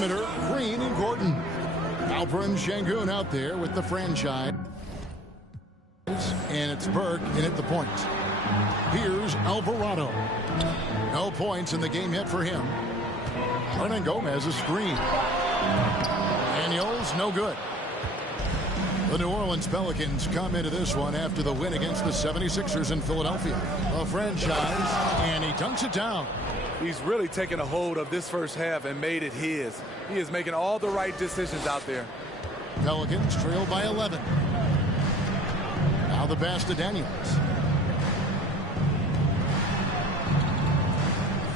perimeter, Green and Gordon. Alperen Sengun out there with the franchise. And it's Burke in at the point. Here's Alvarado. No points in the game yet for him. Hernangomez a screen. Daniels, no good. The New Orleans Pelicans come into this one after the win against the 76ers in Philadelphia. A franchise, and he dunks it down. He's really taken a hold of this first half and made it his. He is making all the right decisions out there. Pelicans trail by 11. Now the pass to Daniels.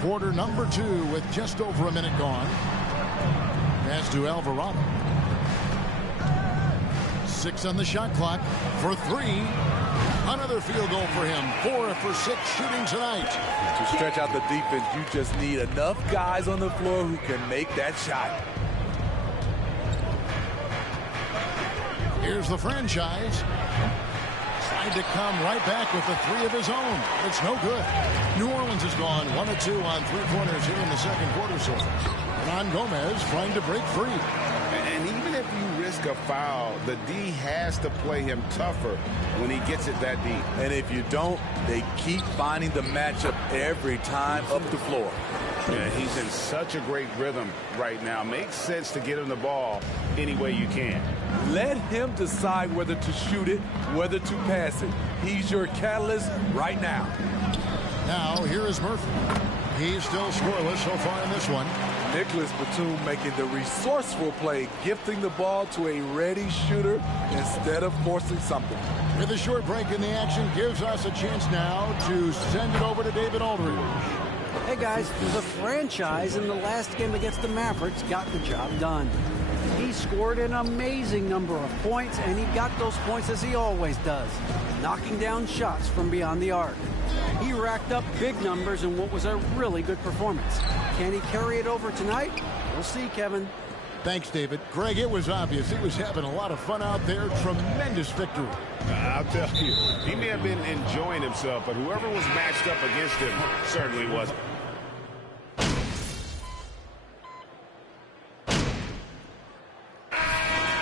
Quarter number 2 with just over a minute gone. Pass to Alvarado. 6 on the shot clock for 3. Another field goal for him. 4 for 6 shooting tonight. To stretch out the defense, you just need enough guys on the floor who can make that shot. Here's the franchise. Tried to come right back with the 3 of his own. It's no good. New Orleans has gone 1 of 2 on 3-pointers here in the second quarter. So Hernangomez trying to break free. And even if you risk a foul, the D has to play him tougher when he gets it that deep. And if you don't, they keep finding the matchup every time up the floor. Yeah, he's in such a great rhythm right now. Makes sense to get him the ball any way you can. Let him decide whether to shoot it, whether to pass it. He's your catalyst right now. Now, here is Murphy. He's still scoreless so far in this one. Nicholas Batum making the resourceful play, gifting the ball to a ready shooter instead of forcing something. With a short break in the action, gives us a chance now to send it over to David Aldridge. Hey guys, the franchise in the last game against the Mavericks got the job done. He scored an amazing number of points, and he got those points as he always does, knocking down shots from beyond the arc. He racked up big numbers in what was a really good performance. Can he carry it over tonight? We'll see, Kevin. Thanks, David. Greg, it was obvious he was having a lot of fun out there. Tremendous victory. I'll tell you, he may have been enjoying himself, but whoever was matched up against him certainly wasn't.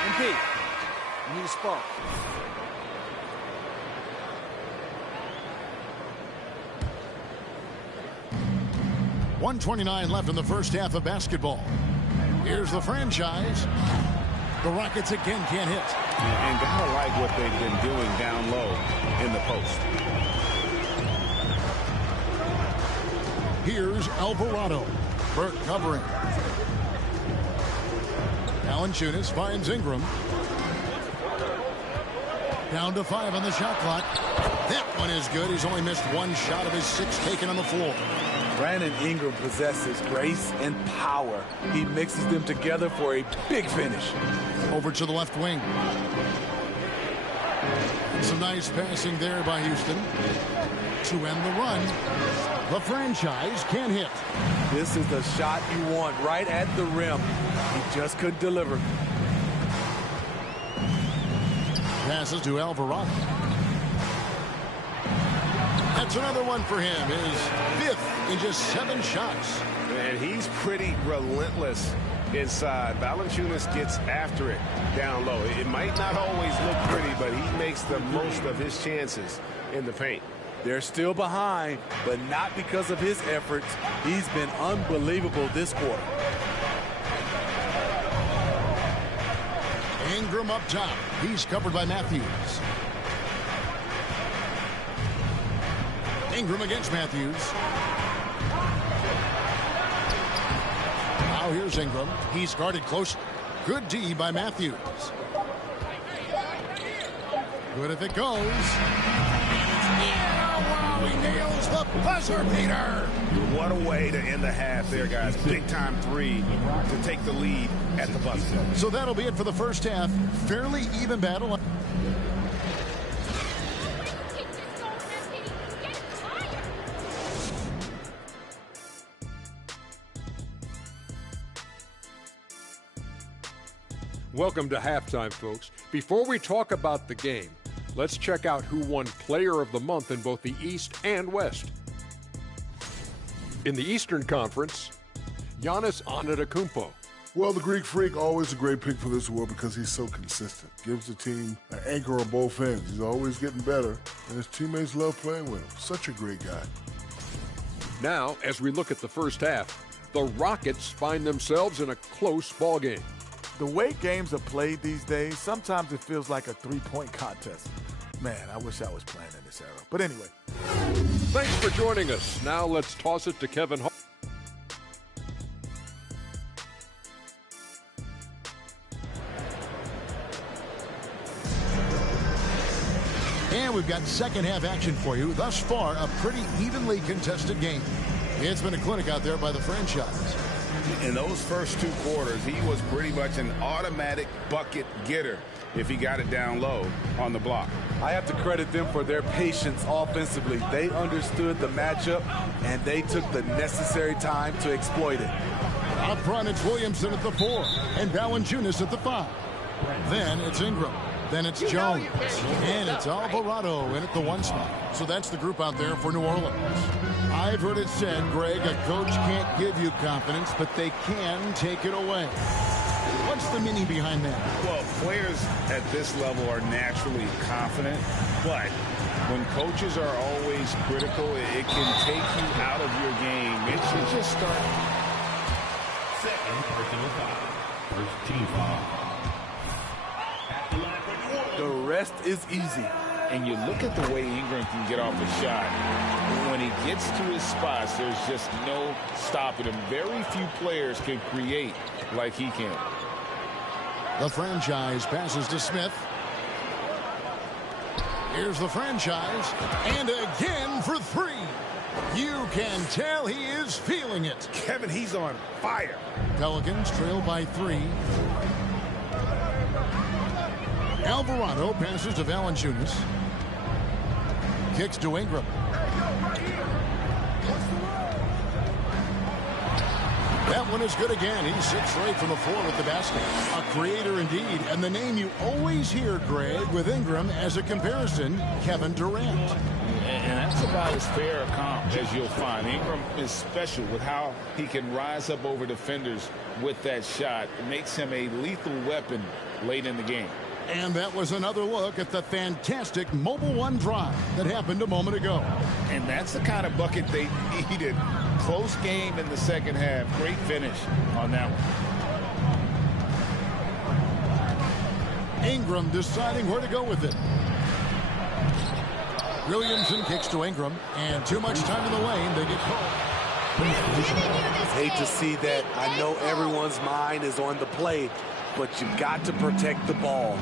MP, you need a spark. .129 left in the first half of basketball. Here's the franchise. The Rockets again can't hit. And gotta like what they've been doing down low in the post. Here's Alvarado. Burke covering. Valanciunas finds Ingram. Down to 5 on the shot clock. That one is good. He's only missed 1 shot of his 6 taken on the floor. Brandon Ingram possesses grace and power. He mixes them together for a big finish. Over to the left wing. Some nice passing there by Houston. To end the run. The franchise can't hit. This is the shot you want right at the rim. He just couldn't deliver. Passes to Alvarado. That's another one for him. His 5th in just 7 shots. And he's pretty relentless inside. Valanciunas gets after it down low. It might not always look pretty, but he makes the most of his chances in the paint. They're still behind, but not because of his efforts. He's been unbelievable this quarter. Ingram up top. He's covered by Matthews. Ingram against Matthews. Now here's Ingram. He's guarded closely. Good D by Matthews. Good if it goes. Yeah, wow, he nails the buzzer beater. What a way to end the half there, guys. Big time 3 to take the lead at the buzzer. So that'll be it for the first half. Fairly even battle. Welcome to halftime, folks. Before we talk about the game, let's check out who won Player of the Month in both the East and West. In the Eastern Conference, Giannis Antetokounmpo. Well, the Greek Freak, always a great pick for this award because he's so consistent. Gives the team an anchor on both ends. He's always getting better, and his teammates love playing with him. Such a great guy. Now, as we look at the first half, the Rockets find themselves in a close ball game. The way games are played these days, sometimes it feels like a three-point contest. Man, I wish I was playing in this era. But anyway. Thanks for joining us. Now let's toss it to Kevin Hart. And we've got second half action for you. Thus far, a pretty evenly contested game. It's been a clinic out there by the franchise. In those first 2 quarters, he was pretty much an automatic bucket getter if he got it down low on the block. I have to credit them for their patience offensively. They understood the matchup, and they took the necessary time to exploit it. Up front, it's Williamson at the 4 and Valanciunas at the 5. Then it's Ingram. Then it's Jones. And it's Alvarado in at the 1 spot. So that's the group out there for New Orleans. I've heard it said, Greg, a coach can't give you confidence, but they can take it away. What's the meaning behind that? Well, players at this level are naturally confident, but when coaches are always critical, it can take you out of your game. It should just start. Second personal foul. First team foul. The rest is easy. And you look at the way Ingram can get off a shot. When he gets to his spots, there's just no stopping him. Very few players can create like he can. The franchise passes to Smith. Here's the franchise. And again for 3. You can tell he is feeling it. Kevin, he's on fire. Pelicans trail by 3. Alvarado passes to Valanciunas. Kicks to Ingram. That one is good again. He sits right from the floor with the basket. A creator indeed. And the name you always hear, Greg, with Ingram as a comparison, Kevin Durant. And that's about as fair a comp as you'll find. Ingram is special with how he can rise up over defenders with that shot. It makes him a lethal weapon late in the game. And that was another look at the fantastic Mobile One drive that happened a moment ago. And that's the kind of bucket they needed. Close game in the second half. Great finish on that one. Ingram deciding where to go with it. Williamson kicks to Ingram, and too much time in the lane. They get caught. Hate to see that. I know everyone's mind is on the play, but you've got to protect the ball.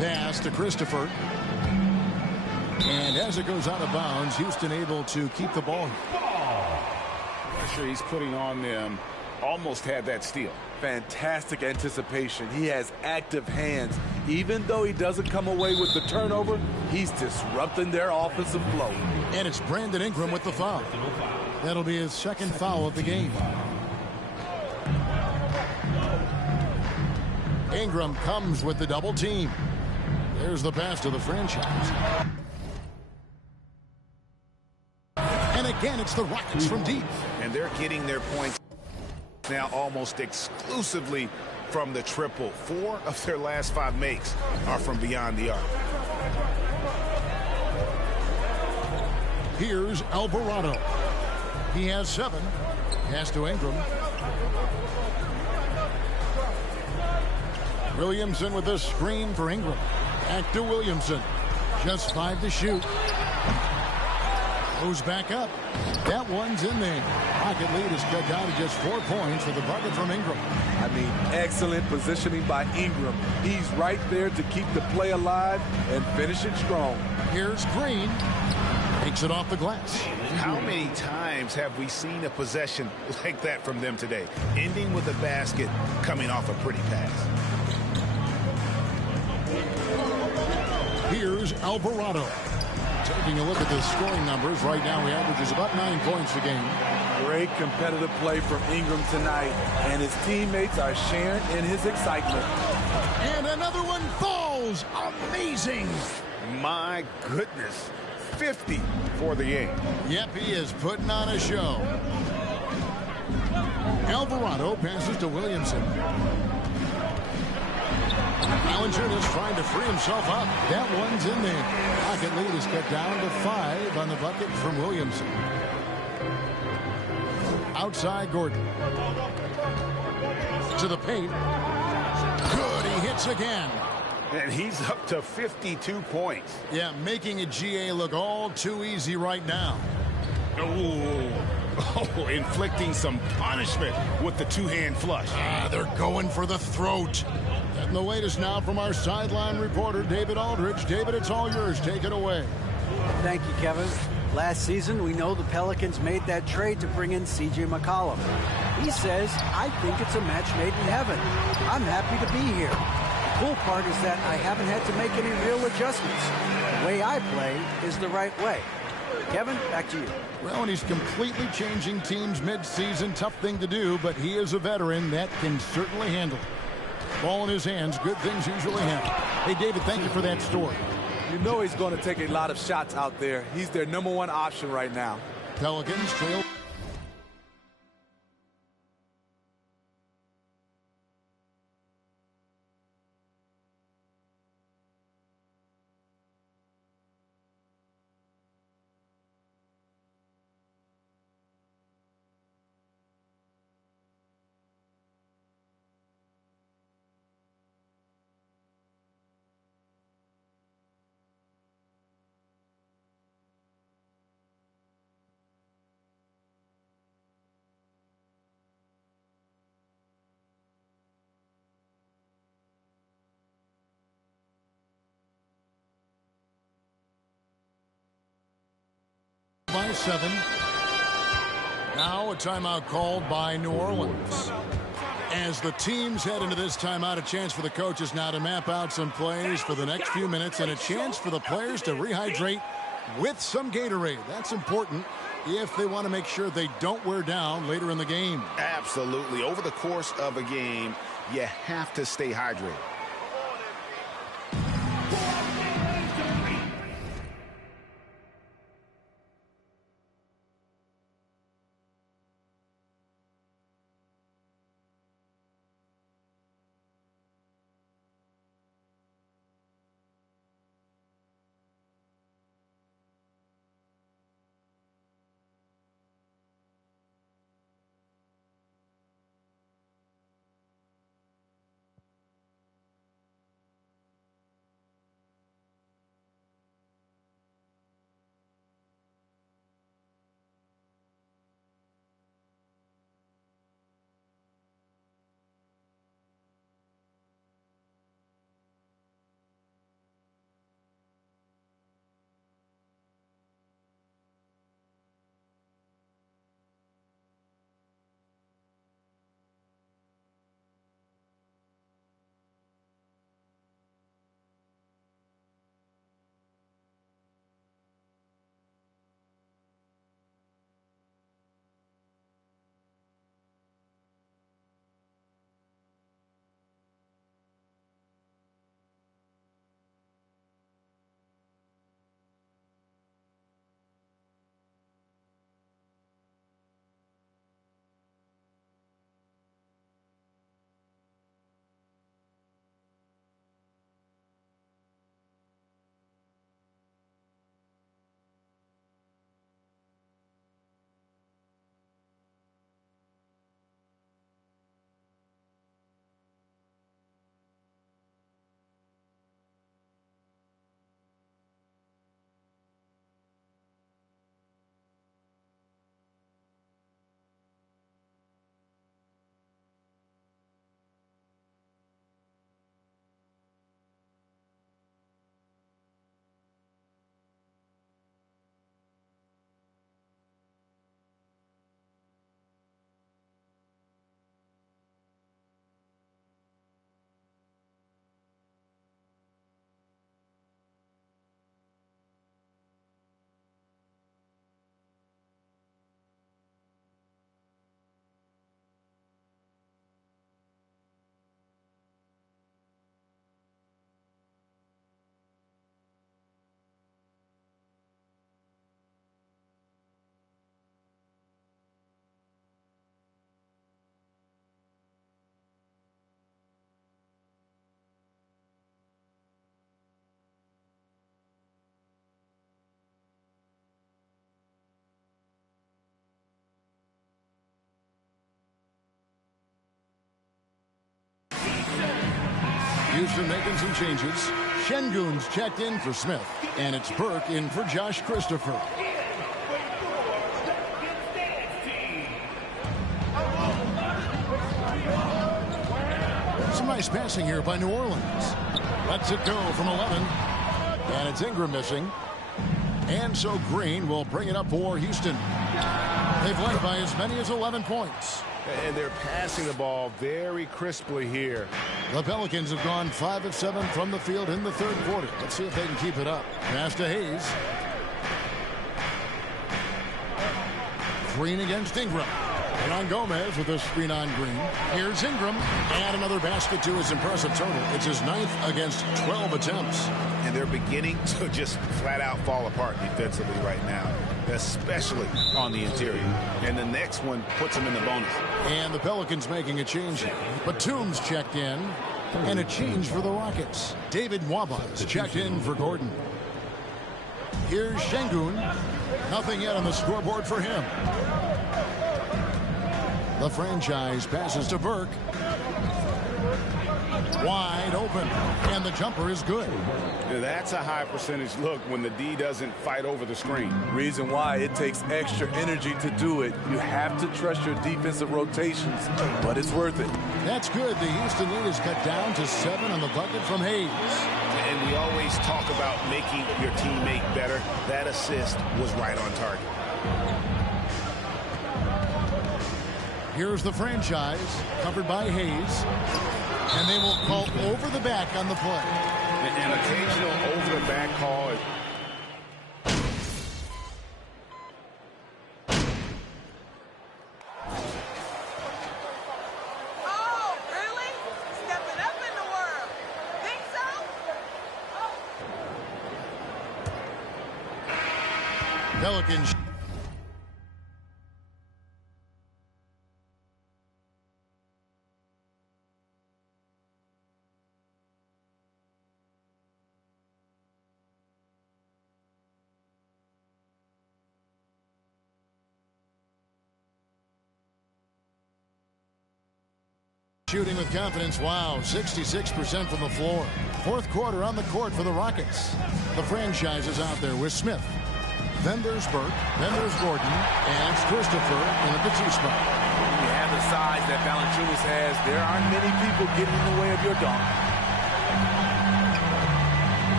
pass to Christopher. And as it goes out of bounds, Houston able to keep the ball. Pressure he's putting on them almost had that steal. Fantastic anticipation. He has active hands. Even though he doesn't come away with the turnover, he's disrupting their offensive flow. And it's Brandon Ingram with the foul. That'll be his second foul of the game. Ingram comes with the double team. There's the pass to the franchise. And again, it's the Rockets from deep. And they're getting their points now almost exclusively from the triple. 4 of their last 5 makes are from beyond the arc. Here's Alvarado. He has 7. Pass to Ingram. Williamson with the screen for Ingram. Back to Williamson. Just 5 to shoot. Goes back up. That one's in there. Rocket lead is cut down to just 4 points for the bucket from Ingram. I mean, excellent positioning by Ingram. He's right there to keep the play alive and finish it strong. Here's Green. Takes it off the glass. How many times have we seen a possession like that from them today? Ending with a basket, coming off a pretty pass. Here's Alvarado. Taking a look at the scoring numbers, right now he averages about 9 points a game. Great competitive play from Ingram tonight, and his teammates are sharing in his excitement. And another one falls. Amazing. My goodness. 50 for the game. Yep, he is putting on a show. Alvarado passes to Williamson. Valanciunas trying to free himself up. That one's in there. Rocket lead is cut down to 5 on the bucket from Williamson. Outside Gordon. To the paint. Good, he hits again. And he's up to 52 points. Yeah, making a GA look all too easy right now. Oh, inflicting some punishment with the two-hand flush. They're going for the throat. And the latest now from our sideline reporter, David Aldridge. David, it's all yours. Take it away. Thank you, Kevin. Last season, we know the Pelicans made that trade to bring in C.J. McCollum. He says, I think it's a match made in heaven. I'm happy to be here. The cool part is that I haven't had to make any real adjustments. The way I play is the right way. Kevin, back to you. Well, and he's completely changing teams mid-season. Tough thing to do, but he is a veteran that can certainly handle it. Ball in his hands. Good things usually happen. Hey, David, thank you for that story. You know he's going to take a lot of shots out there. He's their #1 option right now. Pelicans trail. By 7. Now a timeout called by New Orleans. As the teams head into this timeout, a chance for the coaches now to map out some plays for the next few minutes and a chance for the players to rehydrate with some Gatorade. That's important if they want to make sure they don't wear down later in the game. Absolutely. Over the course of a game, you have to stay hydrated. Houston making some changes. Şengün's checked in for Smith, and it's Burke in for Josh Christopher. Some nice passing here by New Orleans. Lets it go from 11. And it's Ingram missing. And so Green will bring it up for Houston. They've led by as many as 11 points. And they're passing the ball very crisply here. The Pelicans have gone 5 of 7 from the field in the third quarter. Let's see if they can keep it up. Pass to Hayes. Green against Ingram. And on Gomez with a screen on Green. Here's Ingram. And another basket to his impressive total. It's his 9th against 12 attempts. And they're beginning to just flat out fall apart defensively right now, especially on the interior. And the next one puts them in the bonus. And the Pelicans making a change. Batum's checked in. And a change for the Rockets. David Nwaba checked in for Gordon. Here's Şengün. Nothing yet on the scoreboard for him. The franchise passes to Burke. Wide open. And the jumper is good. That's a high percentage look when the D doesn't fight over the screen. Reason why it takes extra energy to do it. You have to trust your defensive rotations, but it's worth it. That's good. The Houston lead is cut down to 7 on the bucket from Hayes. And we always talk about making your teammate better. That assist was right on target. Here's the franchise, covered by Hayes. And they will call over the back on the play. An occasional over the back call. Oh, really? Stepping up in the world. Think so? Pelicans. Shooting with confidence. Wow, 66% from the floor. Fourth quarter on the court for the Rockets. The franchise is out there with Smith. Then there's Burke. Then there's Gordon. And it's Christopher in at the 2 spot. When you have the size that Valanciunas has, there aren't many people getting in the way of your dunk.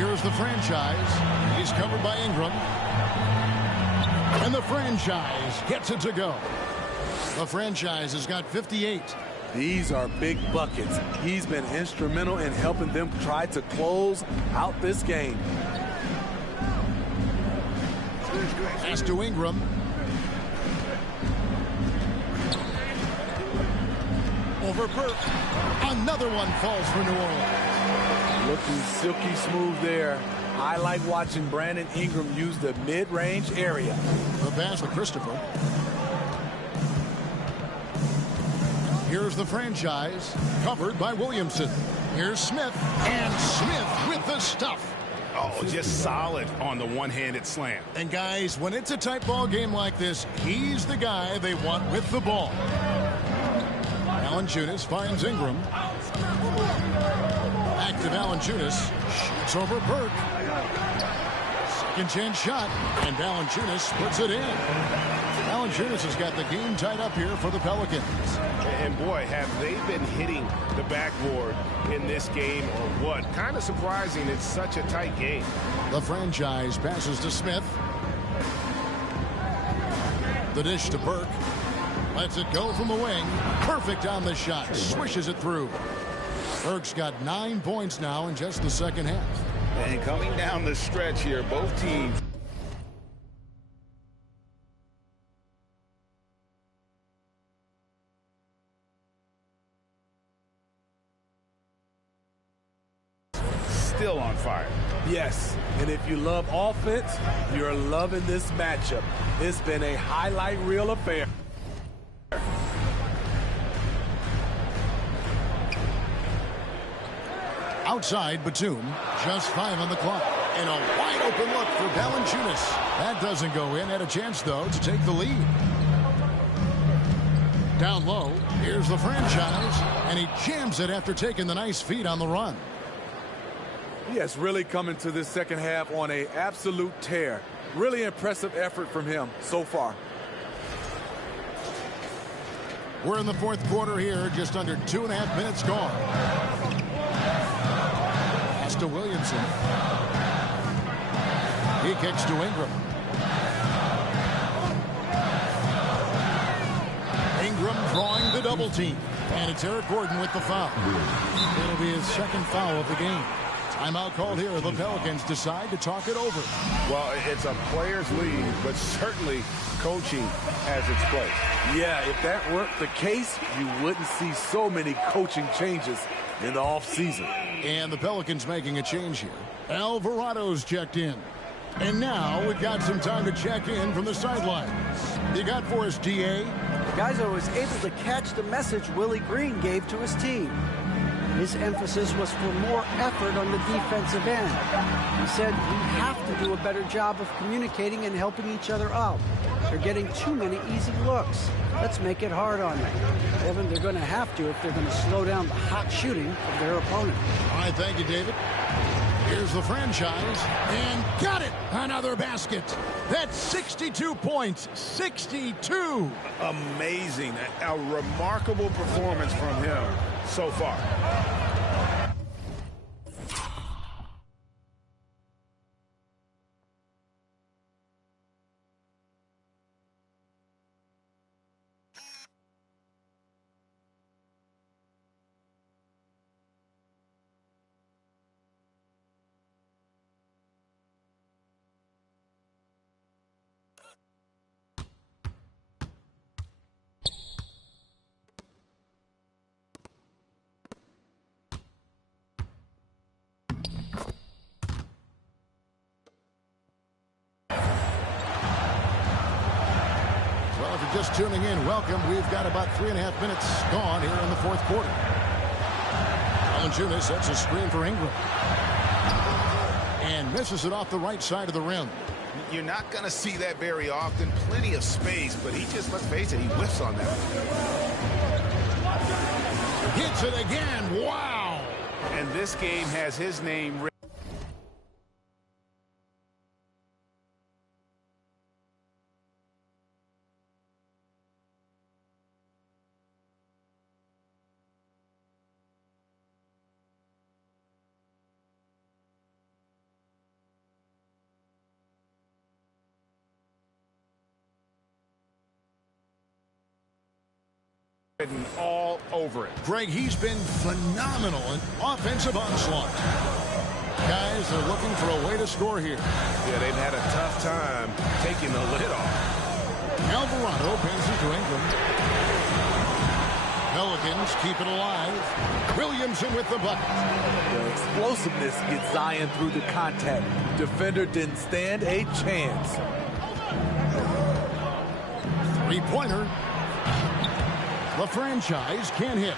Here's the franchise. He's covered by Ingram. And the franchise gets it to go. The franchise has got 58. These are big buckets. He's been instrumental in helping them try to close out this game. Pass to Ingram. Over Burke. Another one falls for New Orleans. Looking silky smooth there. I like watching Brandon Ingram use the mid-range area. The pass to Christopher. Here's the franchise, covered by Williamson. Here's Smith, and Smith with the stuff. Oh, just solid on the one-handed slam. And guys, when it's a tight ball game like this, he's the guy they want with the ball. Valanciunas finds Ingram. Back to Valanciunas. Shoots over Burke. Second chance shot, and Valanciunas puts it in. Valanciunas has got the game tied up here for the Pelicans. And boy, have they been hitting the backboard in this game or what? Kind of surprising. It's such a tight game. The franchise passes to Smith. The dish to Burke. Lets it go from the wing. Perfect on the shot. Swishes it through. Burke's got 9 points now in just the second half. And coming down the stretch here, both teams. Still on fire. Yes, and if you love offense, you're loving this matchup. It's been a highlight reel affair. Outside, Batum, just 5 on the clock. And a wide open look for Valanciunas. That doesn't go in. Had a chance, though, to take the lead. Down low, here's Here's the franchise, and he jams it after taking the nice feed on the run. He has really come into this second half on an absolute tear. Really impressive effort from him so far. We're in the fourth quarter here, just under 2.5 minutes gone. Pass to Williamson. He kicks to Ingram. Ingram drawing the double team. And it's Eric Gordon with the foul. It'll be his second foul of the game. Timeout called here. The Pelicans decide to talk it over. Well, it's a player's league, but certainly coaching has its place. Yeah, if that weren't the case, you wouldn't see so many coaching changes in the offseason. And the Pelicans making a change here. Alvarado's checked in. And now we've got some time to check in from the sidelines. You got for us, DA? The guys are always able to catch the message Willie Green gave to his team. His emphasis was for more effort on the defensive end. He said we have to do a better job of communicating and helping each other out. They're getting too many easy looks. Let's make it hard on them. Evan, they're going to have to if they're going to slow down the hot shooting of their opponent. All right, thank you, David. Here's the franchise, and got it! Another basket. That's 62 points. 62! Amazing. A remarkable performance from him so far. Just tuning in, welcome. We've got about 3.5 minutes gone here in the fourth quarter. Valanciunas sets a screen for Ingram. And misses it off the right side of the rim. You're not going to see that very often. Plenty of space, but he just, let's face it, he whiffs on that. Hits it again. Wow. And this game has his name written. All over it. Greg, he's been phenomenal in offensive onslaught. Guys are looking for a way to score here. Yeah, they've had a tough time taking the lid off. Alvarado passes to Ingram. Pelicans keep it alive. Williamson with the bucket. The explosiveness gets Zion through the contact. Defender didn't stand a chance. Three-pointer. The franchise can't hit.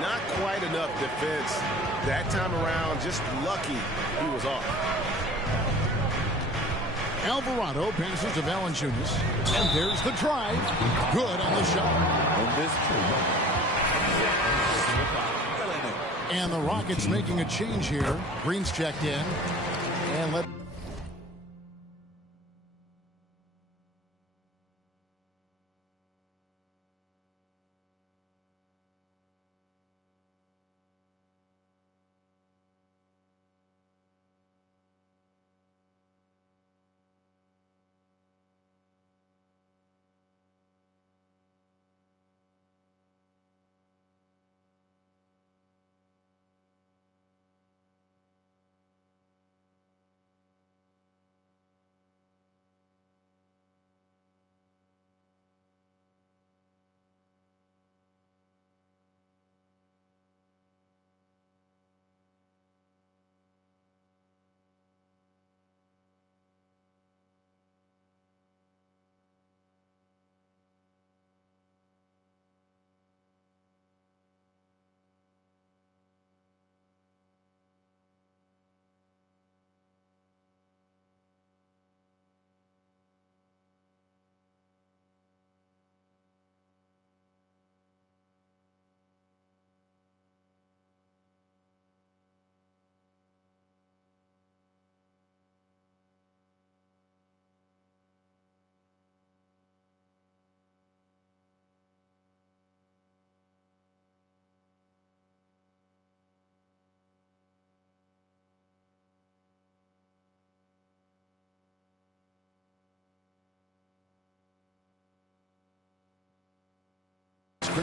Not quite enough defense. That time around, just lucky he was off. Alvarado passes to Valanciunas. And there's the drive. Good on the shot. And the Rockets making a change here. Green's checked in. And let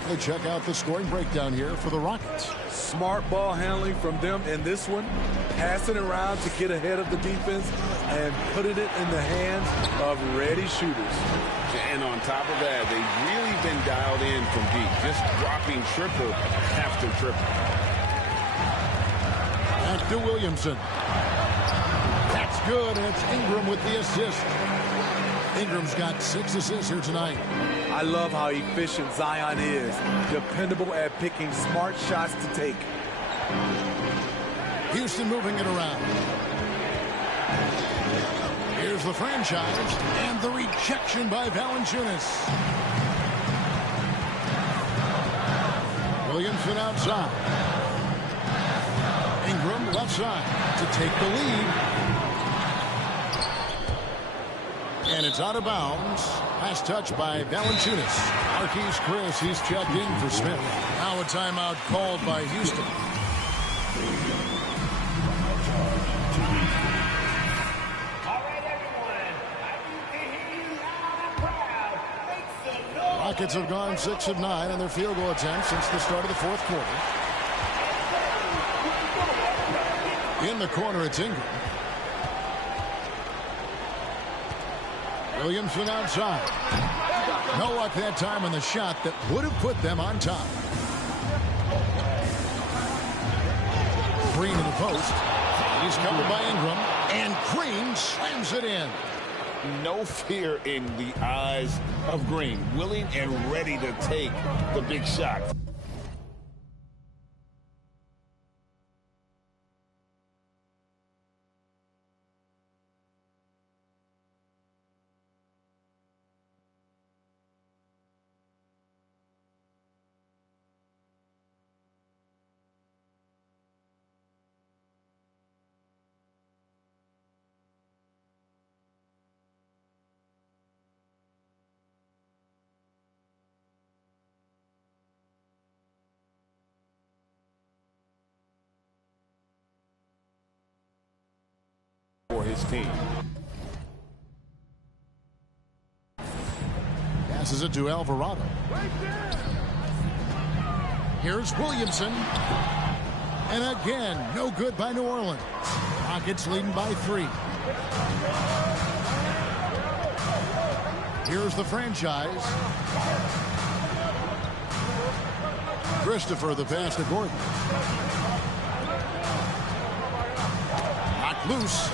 quickly check out the scoring breakdown here for the Rockets. Smart ball handling from them in this one. Passing around to get ahead of the defense and putting it in the hands of ready shooters. And on top of that, they've really been dialed in from deep, just dropping triple after triple. Back to Williamson. That's good, and it's Ingram with the assist. Ingram's got 6 assists here tonight. I love how efficient Zion is. Dependable at picking smart shots to take. Houston moving it around. Here's the franchise and the rejection by Valanciunas. Williamson outside. Ingram left side to take the lead. And it's out of bounds. Last touch by Valanciunas. Marquise Chris, he's checked in for Smith. Now a timeout called by Houston. Rockets have gone 6 of 9 on their field goal attempts since the start of the fourth quarter. In the corner, it's Ingram. Williamson outside. No luck that time on the shot that would have put them on top. Green in the post. He's covered by Ingram. And Green slams it in. No fear in the eyes of Green. Willing and ready to take the big shot. For his team. Passes it to Alvarado. Here's Williamson. And again, no good by New Orleans. Rockets leading by 3. Here's the franchise. Christopher, the pass to Gordon. Knocked loose.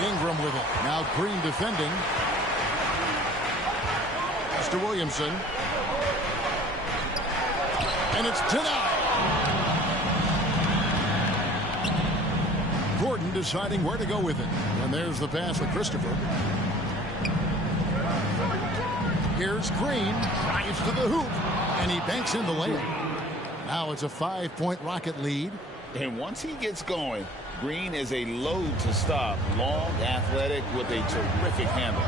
Ingram with it. Now Green defending. Pass to Williamson. And it's denied. Gordon deciding where to go with it. And there's the pass to Christopher. Here's Green. Drives to the hoop. And he banks in the layup. Now it's a 5-point Rocket lead. And once he gets going, Green is a load to stop. Long, athletic, with a terrific handle.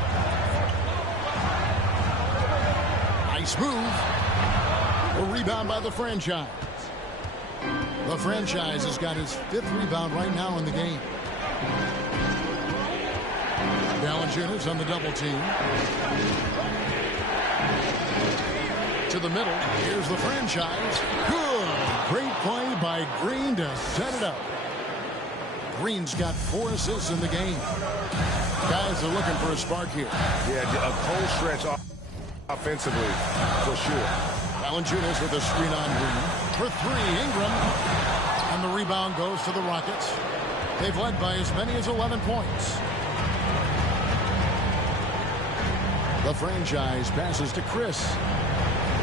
Nice move. A rebound by the franchise. The franchise has got his 5th rebound right now in the game. Valanciunas on the double team. To the middle. Here's the franchise. Good. Great play by Green to set it up. Green's got 4 assists in the game. Guys are looking for a spark here. Yeah, a cold stretch offensively, for sure. Valanciunas with a screen on Green. For 3, Ingram. And the rebound goes to the Rockets. They've led by as many as 11 points. The franchise passes to Chris.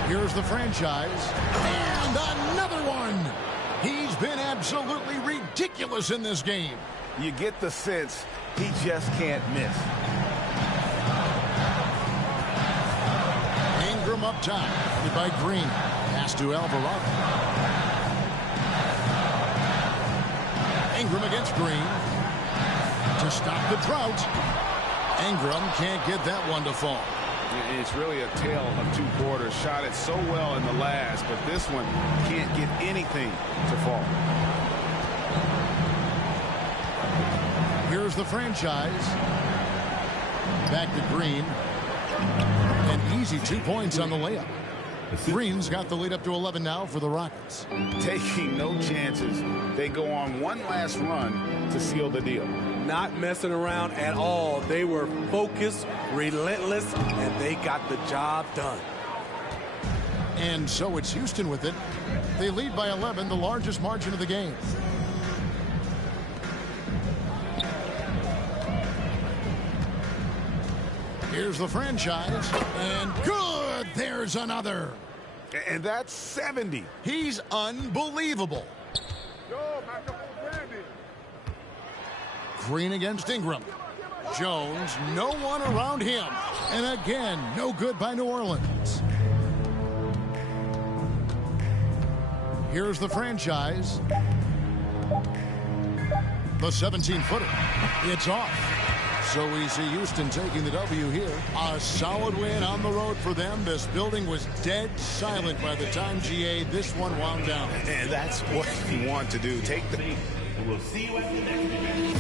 Here's the franchise. And another one. He's been absolutely ridiculous in this game. You get the sense he just can't miss. Ingram up top. By Green. Pass to Alvarado. Ingram against Green. To stop the drought. Ingram can't get that one to fall. It's really a tale of 2 quarters. Shot it so well in the last, but this one can't get anything to fall. Here's the franchise. Back to Green. An easy 2 points on the layup. Green's got the lead up to 11 now for the Rockets. Taking no chances. They go on one last run to seal the deal. Not messing around at all. They were focused, relentless, and they got the job done. And so it's Houston with it. They lead by 11, the largest margin of the game. Here's the franchise, and good! There's another. And that's 70. He's unbelievable. Green against Ingram. Jones, no one around him. And again, no good by New Orleans. Here's the franchise. The 17-footer. It's off. So we see Houston taking the W here. A solid win on the road for them. This building was dead silent by the time, GA, this one wound down. And that's what you want to do. Take the... And we'll see you at the next event.